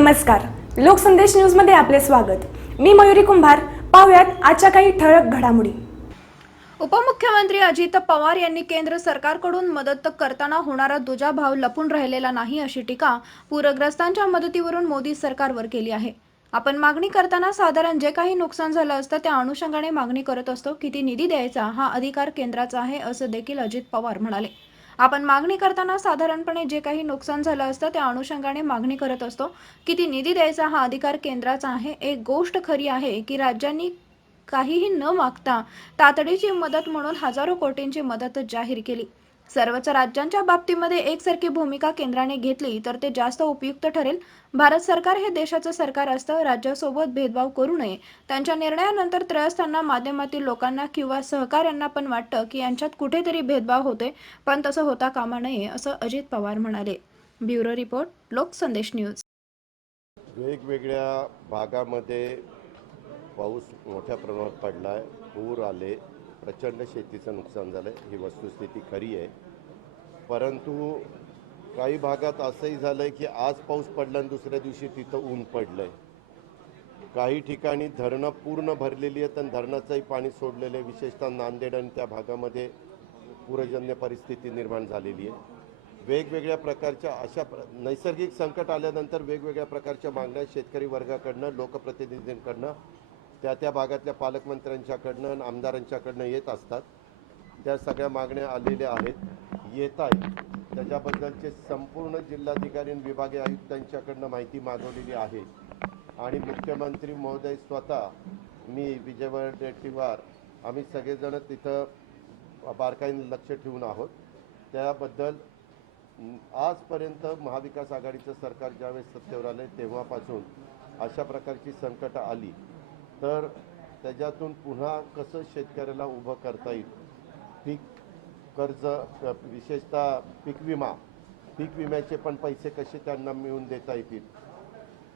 नमस्कार, लोकसंदेश न्यूजमध्ये आपले स्वागत। मी मयुरी कुंभार। पाहुयात आजच्या काही ठळक घडामोडी। उपमुख्यमंत्री अजित पवार यांनी केंद्र सरकारकडून मदत करताना होणारा दुजाभाव लपून राहिलेला नाही अशी टीका पूरग्रस्तांच्या मदतीवरून मोदी सरकारवर केली आहे। आपण मागणी करताना साधारण जे काही नुकसान झालं असतं त्या अनुषंगाने मागणी करत असतो। किती निधी द्यायचा हा अधिकार केंद्राचा आहे असं देखील अजित पवार म्हणाले। आपण मागणी करताना साधारणपणे जे काही नुकसान झालं असतं त्या अनुषंगाने मागणी करत असतो। किती निधी द्यायचा हा अधिकार केंद्राचा आहे। एक गोष्ट खरी आहे की राज्यांनी काहीही न मागता तातडीची मदत म्हणून हजारो कोटींची मदत जाहीर केली। सर्वच राज्यांच्या बाबतीमध्ये एकसारखी भूमिका केंद्राने घेतली तर ते जास्त उपयुक्त ठरेल। भारत सरकार हे देशाचं सरकार असतं। राज्यासोबत भेदभाव करू नये। त्यांच्या निर्णयानंतर त्रयस्थांना माध्यमातील लोकांना किंवा सहकाऱ्यांना पण वाटतं की यांच्यात कुठेतरी भेदभाव होते, पण तसं होता कामा नये असं अजित पवार म्हणाले। Bureau report, Loksandesh news. वेगवेगळ्या भागामध्ये पाऊस मोठ्या प्रमाणात पडलाय, पूर आले, प्रचंड शेतीचं नुकसान झालं, ही वस्तुस्थिती खरी आहे। परंतु काही भागात असंही झालंय की आज पाऊस पडला आणि दुसऱ्या दिवशी तिथं ऊन पडलंय। काही ठिकाणी धरणं पूर्ण भरलेली आहेत आणि धरणाचंही पाणी सोडलेलं आहे। विशेषतः नांदेड आणि त्या भागामध्ये पूरजन्य परिस्थिती निर्माण झालेली आहे। वेगवेगळ्या प्रकारच्या अशा नैसर्गिक संकट आल्यानंतर वेगवेगळ्या प्रकारच्या मागण्या शेतकरी वर्गाकडनं, लोकप्रतिनिधींकडनं, त्या भागातल्या पालकमंत्र्यांच्याकडनं आणि आमदारांच्याकडनं येत असतात। त्या सगळ्या मागण्या आलेल्या आहेत, येत आहेत। त्याच्याबद्दलचे संपूर्ण जिल्हाधिकारी आणि विभागीय आयुक्तांच्याकडनं माहिती मागवलेली आहे आणि मुख्यमंत्री महोदय स्वतः, मी, विजय वडेट्टीवार, आम्ही सगळेजण तिथं बारकाईने लक्ष ठेवून आहोत। त्याबद्दल आजपर्यंत महाविकास आघाडीचं सरकार ज्यावेळेस सत्तेवर आले तेव्हापासून अशा प्रकारची संकट आली तर त्याच्यातून पुन्हा कसं शेतकऱ्याला उभं करता येईल, पीक कर्ज, विशेषतः पीक विम्याचे पण पैसे कसे त्यांना मिळवून देता येतील,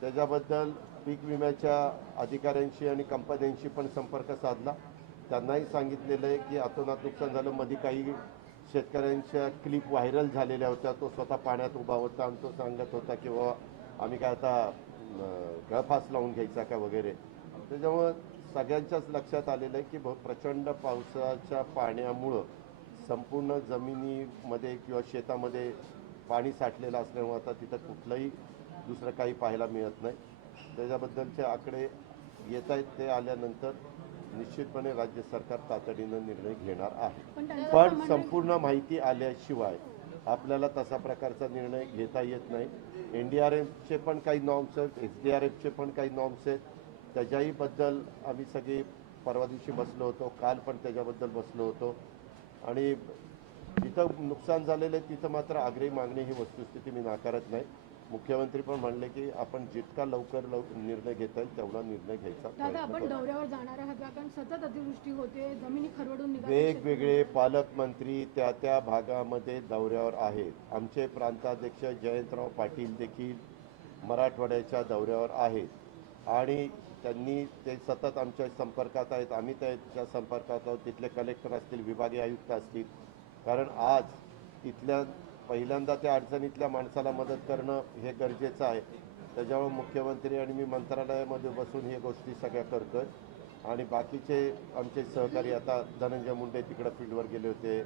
त्याच्याबद्दल पीक विम्याच्या अधिकाऱ्यांशी आणि कंपन्यांशी पण संपर्क साधला। त्यांनाही सांगितलेलं आहे की अतोनात नुकसान झालं। मध्ये काही शेतकऱ्यांच्या क्लिप व्हायरल झालेल्या होत्या, तो स्वतः पाण्यात उभा होता आणि तो सांगत होता की बाबा आम्ही काय आता गळफास लावून घ्यायचा का वगैरे। त्याच्यामुळं सगळ्यांच्याच लक्षात आलेलं आहे की प्रचंड पावसाच्या पाण्यामुळं संपूर्ण जमिनीमध्ये किंवा शेतामध्ये पाणी साठलेलं असल्यामुळे आता तिथं कुठलंही दुसरं काही पाहायला मिळत नाही। त्याच्याबद्दलचे आकडे येत आहेत, ते आल्यानंतर निश्चितपणे राज्य सरकार तातडीनं निर्णय घेणार आहे। पण संपूर्ण माहिती आल्याशिवाय आपल्याला तसा प्रकारचा निर्णय घेता येत नाही। NDRFचे पण काही नॉर्म्स आहेत, SDRFचे पण काही नॉर्म्स आहेत, त्याच्याही बद्दल आम्ही सगळे परवा दिवशी बसलो होतो, काल पण त्याच्याबद्दल बसलो होतो आणि जिथं नुकसान झालेलं आहे तिथं मात्र आग्रही मागणी ही वस्तुस्थिती मी नाकारत नाही। मुख्यमंत्री पण म्हणले की आपण जितका लवकर निर्णय घेता येईल तेवढा निर्णय घ्यायचा। दादा, आपण दौऱ्यावर जाणार आहात कारण सतत अतिवृष्टी होते, जमिनी खरवडून निघाल्या, वेगवेगळे पालकमंत्री त्या भागामध्ये दौऱ्यावर आहेत। आमचे प्रांताध्यक्ष जयंतराव पाटील देखील मराठवाड्याच्या दौऱ्यावर आहेत आणि त्यांनी ते सतत आमच्या संपर्कात आहेत, आम्ही त्यांच्या संपर्कात आहोत। तिथले कलेक्टर असतील, विभागीय आयुक्त असतील, कारण आज तिथल्या पहिल्यांदा त्या अडचणीतल्या माणसाला मदत करणं हे गरजेचं आहे। त्याच्यामुळे मुख्यमंत्री आणि मी मंत्रालयामध्ये बसून हे गोष्टी सगळ्या करतोय आणि बाकीचे आमचे सहकारी, आता धनंजय मुंडे तिकडे फील्डवर गेले होते,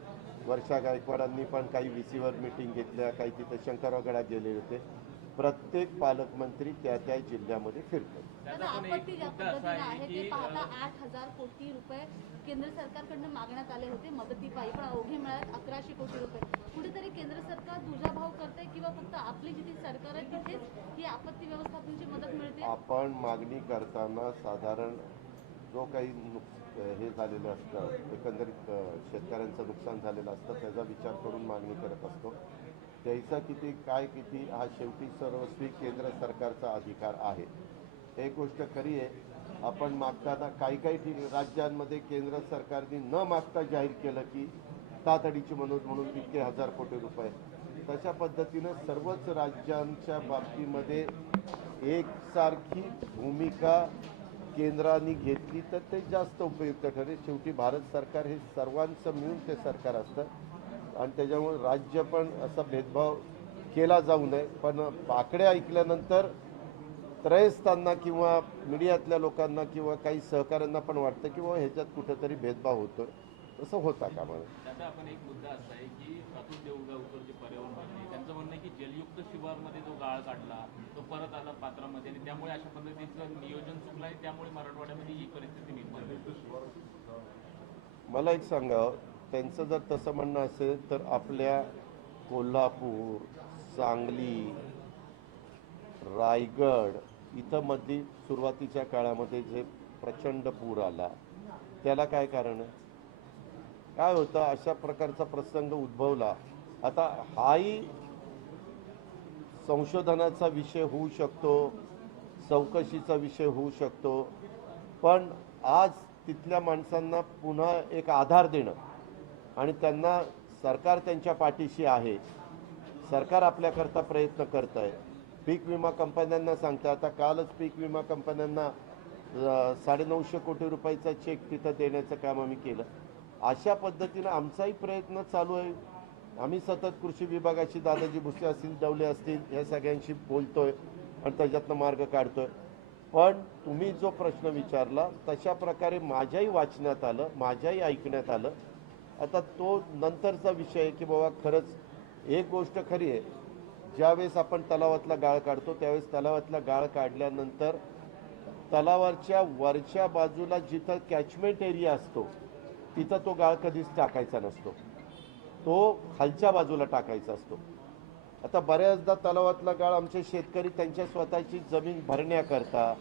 वर्षा गायकवाडांनी पण काही VCवर मीटिंग घेतल्या, काही तिथे शंकरराव गडात गेले होते। प्रत्येक पालकमंत्री त्या जिल्ह्यामध्ये फिरतो। आपत्ती ज्या पद्धतीने आहे ते पाहता 8,000 कोटी रुपये केंद्र सरकारकडून मागण्यात आले होते मदतीपायी, पण अवघे मिळाले 1100 कोटी रुपये। कुठेतरी केंद्र सरकार दुजाभाव करते किंवा फक्त आपली जिथे सरकार आहे तिथेच ही आपत्ती व्यवस्थापनाची मदत मिळते? आपण मागणी करताना साधारण जो काही हे झालेलं असतं, एकंदरीत शेतकऱ्यांचं नुकसान झालेलं असतं त्याचा विचार करून मागणी करत असतो। द्यायचा किती, काय किती हा शेवटी सर्वस्वी केंद्र सरकारचा अधिकार आहे। एक गोष्ट खरी आहे, आपण मागताना काही राज्यांमध्ये केंद्र सरकारने न मागता जाहीर केलं की तातडीची मदत म्हणून इतके 1000 कोटी रुपये। तशा पद्धतीनं सर्वच राज्यांच्या बाबतीमध्ये एकसारखी भूमिका केंद्राने घेतली तर ते जास्त उपयुक्त ठरेल। शेवटी भारत सरकार हे सर्वांचं मिळून ते सरकार असतं आणि त्याच्यामुळे राज्य पण असा भेदभाव केला जाऊ नये। पण आकडे ऐकल्यानंतर त्रयस्थांना किंवा मीडियातल्या लोकांना किंवा काही सहकाऱ्यांना पण वाटतं की बाबा ह्याच्यात कुठेतरी भेदभाव होतो. तसं होता कामा नये. त्याचा आपण एक मुद्दा असा आहे की अतुल देऊळगावकर जे पर्यावरण मंत्री त्यांचं म्हणणं आहे की जलयुक्त शिवारमध्ये जो गाळ काढला तो परत आला पात्रामध्ये आणि त्यामुळे अशा पद्धतीचं नियोजन चुकलं आहे, त्यामुळे मराठवाड्यामध्ये ही परिस्थिती निर्माण झाली. मला एक सांगावं, त्यांचं जर तसं म्हणणं असेल तर आपल्या कोल्हापूर, सांगली, रायगड इथं मध्ये सुरुवातीच्या काळामध्ये जे प्रचंड पूर आला त्याला काय कारण आहे? काय होतं, अशा प्रकारचा प्रसंग उद्भवला. आता हाही संशोधनाचा विषय होऊ शकतो, चौकशीचा विषय होऊ शकतो, पण आज तिथल्या माणसांना पुन्हा एक आधार देणं आणि त्यांना सरकार त्यांच्या पाठीशी आहे, सरकार आपल्याकरता प्रयत्न करत आहे. पीक विमा कंपन्यांना सांगता, आता कालच पीक विमा कंपन्यांना 950 कोटी रुपयाचा चेक तिथं देण्याचं काम आम्ही केलं. अशा पद्धतीनं आमचाही प्रयत्न चालू आहे. आम्ही सतत कृषी विभागाशी, दादाजी भुसे असतील, डवले असतील, या सगळ्यांशी बोलतोय आणि त्याच्यातनं मार्ग काढतोय. पण तुम्ही जो प्रश्न विचारला तशा प्रकारे माझ्याही वाचण्यात आलं, माझ्याही ऐकण्यात आलं. आता तो नंतरचा विषय आहे की बाबा खरंच एक गोष्ट खरी आहे, ज्यावेळेस आपण तलावातला गाळ काढतो त्यावेळेस तलावातला गाळ काढल्यानंतर तलावाच्या वरच्या बाजूला जिथं कॅचमेंट एरिया असतो तिथं तो गाळ कधीच टाकायचा नसतो, तो खालच्या बाजूला टाकायचा असतो. आता बऱ्याचदा तलावातला गाळ आमचे शेतकरी त्यांच्या स्वतःची जमीन भरण्याकरता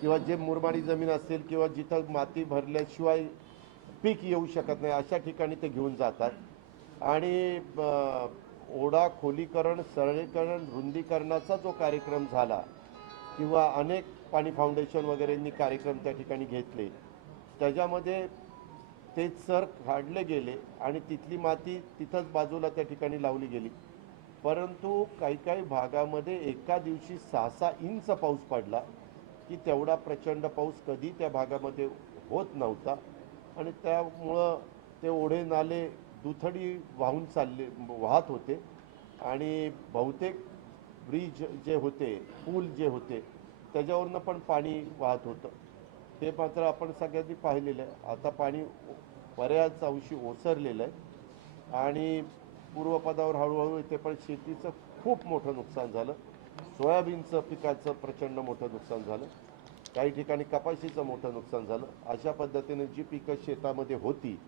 किंवा जे मुरमाडी जमीन असेल किंवा जिथं माती भरल्याशिवाय पीक येऊ शकत नाही अशा ठिकाणी ते घेऊन जातात आणि ओढा खोलीकरण, सरळीकरण, रुंदीकरणाचा जो कार्यक्रम झाला किंवा अनेक पाणी फाउंडेशन वगैरेंनी कार्यक्रम त्या ठिकाणी घेतले, त्याच्यामध्ये ते चर काढले गेले आणि तिथली माती तिथंच बाजूला त्या ठिकाणी लावली गेली. परंतु काही काही भागामध्ये एका दिवशी 6-6 इंच पाऊस पडला की तेवढा प्रचंड पाऊस कधी त्या भागामध्ये होत नव्हता आणि त्यामुळं ते ओढे नाले दुथडी वाहत होते आणि बहुतेक ब्रिज जे होते, पूल जे होते त्याच्यावरनं पण पाणी वाहत होतं. ते मात्र आपण सगळ्यांनी पाहिलेलं आहे. आता पाणी बऱ्याच अंशी ओसरलेलं आहे आणि पूर्वपदावर हळूहळू येते, पण शेतीचं खूप मोठं नुकसान झालं. सोयाबीनचं पिकाचं प्रचंड मोठं नुकसान झालं, काही ठिकाणी कपाशीचं मोठं नुकसान झालं. अशा पद्धतीने जी पिकं शेतामध्ये होती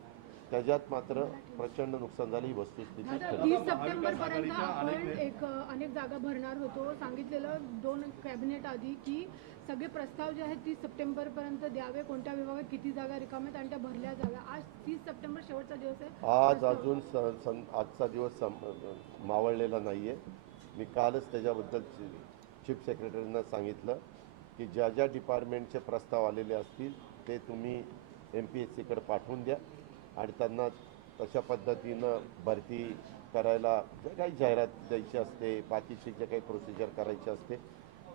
त्याच्यात मात्र प्रचंड नुकसान झालं. ही वस्तुस्थिती आता खरी. 30 सप्टेंबर पर्यंत आपण अनेक जागा भरणार होतो. सांगितलेलं 2 कॅबिनेट आधी की सगळे प्रस्ताव जे आहेत 30 सप्टेंबर पर्यंत द्यावे, कोणत्या विभागात किती जागा रिकाम्यात आणि त्या भरल्या जाव्या. आज 30 सप्टेंबर शेवटचा दिवस आहे. आज अजून आजचा दिवस मावळलेला नाही आहे. मी कालच त्याच्याबद्दल चीफ सेक्रेटरींना सांगितलं की ज्या ज्या डिपार्टमेंटचे प्रस्ताव आलेले असतील ते तुम्ही MPSCकडे पाठवून द्या आणि त्यांना तशा पद्धतीनं भरती करायला जे काही जाहिरात द्यायची असते, बाकीची जे काही प्रोसिजर करायची असते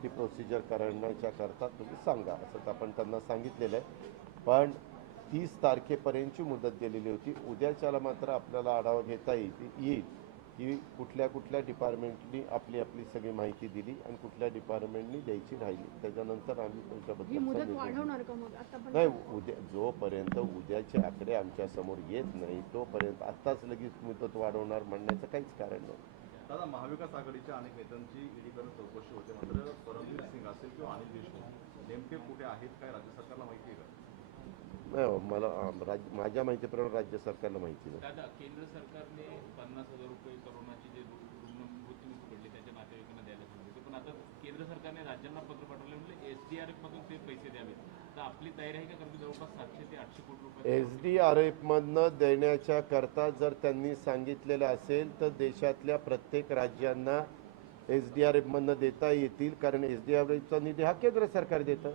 ती प्रोसिजर करण्याच्या करता तुम्ही सांगा, असं आपण त्यांना सांगितलेलं आहे. पण 30 तारखेपर्यंतची मुदत दिलेली होती. उद्याच्याला मात्र आपल्याला आढावा घेता येईल की कुठल्या कुठल्या डिपार्टमेंटनी आपली सगळी माहिती दिली आणि कुठल्या डिपार्टमेंटनी द्यायची राहिली. त्याच्यानंतर आम्ही ही त्याच्याबद्दल मुदत वाढवणार का मग आता पण? नाही, जोपर्यंत उद्याचे आकडे आमच्या समोर येत नाही तोपर्यंत आत्ताच लगेच मुदत वाढवणार म्हणण्याचं काहीच कारण नाही. दादा, महाविकास आघाडीच्या अनेक नेत्यांची ईडीकडून चौकशी होते, मात्र परमवीर सिंग असेल किंवा अनिल देशमुख नेमके कुठे आहेत, काय राज्य सरकारला माहिती आहे का? नाही, मला माझ्या माहितीप्रमाणे राज्य सरकारला माहिती नाही. दादा, केंद्र सरकारने 50,000 रुपये करोनाचे जे रुग्ण मृत्यूमुखी पडले त्यांच्या नातेवाईकांना द्यायला सांगितले, पण आता केंद्र सरकारने राज्यांना पत्र पाठवले, म्हणजे SDRF मधून ते पैसे द्यावेत. तर आपली तयारी आहे का? कारण की जवळपास 700 ते 800 कोटी रुपये SDRF मधनं देण्याच्या करता जर त्यांनी सांगितलेलं असेल तर देशातल्या प्रत्येक राज्यांना SDRF मधनं देता येतील, कारण SDRFचा निधी हा केंद्र सरकार देतं.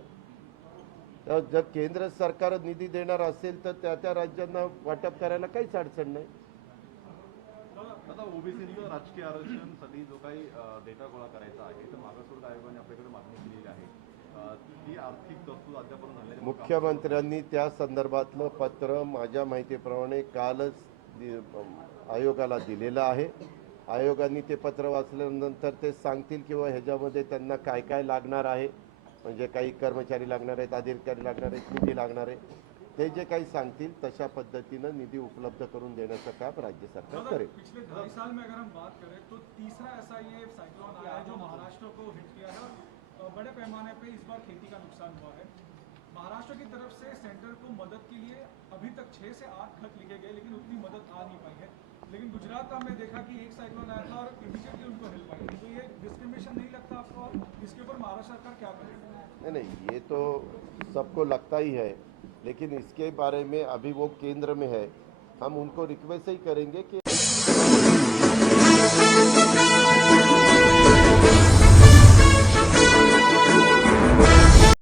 जर केंद्र सरकार निधी देणार असेल तर त्या राज्यांना वाटप करायला काहीच अडचण नाही. दादा, ओबीसीचं राजकीय आरक्षणासाठी जो काही डेटा गोळा करायचा आहे तर मागासवर्ग आयोगाने आपल्याकडे मागणी केलेली आहे. ती आर्थिक तरतूद अद्यापर्यंत झालेली नाही. मुख्यमंत्र्यांनी त्या संदर्भातलं पत्र माझ्या माहितीप्रमाणे कालच आयोगाला दिलेलं आहे. आयोगाने ते पत्र वाचल्यानंतर ते सांगतील किंवा ह्याच्यामध्ये त्यांना काय काय लागणार आहे म्हणजे काही कर्मचारी लागणार आहेत, अधिकारी लागणार आहेत, निधी लागणार आहे, ते जे काही सांगतील तशा पद्धतीनं निधी उपलब्ध करून देण्याचं काम राज्य सरकार करेल. पिछले 2.5 साल में अगर हम बात करें तो तीसरा ऐसा ये साइक्लोन आया है जो महाराष्ट्र को हिट किया है और बड़े पैमाने पे इस बार खेती का नुकसान हुआ है। महाराष्ट्र की तरफ से सेंटर को मदद के लिए अभी तक 6 से 8 खत लिखे गए लेकिन उतनी मदद आ नहीं पाई है। लेकिन गुजरात का हमने देखा कि एक साइक्लोन आया था और इमीडिएटली उनको हेल्प आई, तो ये डिस्क्रिमिनेशन नहीं लगता आपको और इसके ऊपर महाराष्ट्र सरकार क्या करेगी? नहीं, ये तो सबको लगता ही है, लेकिन इसके बारे में अभी वो केंद्र में है, हम उनको रिक्वेस्ट ही करेंगे कि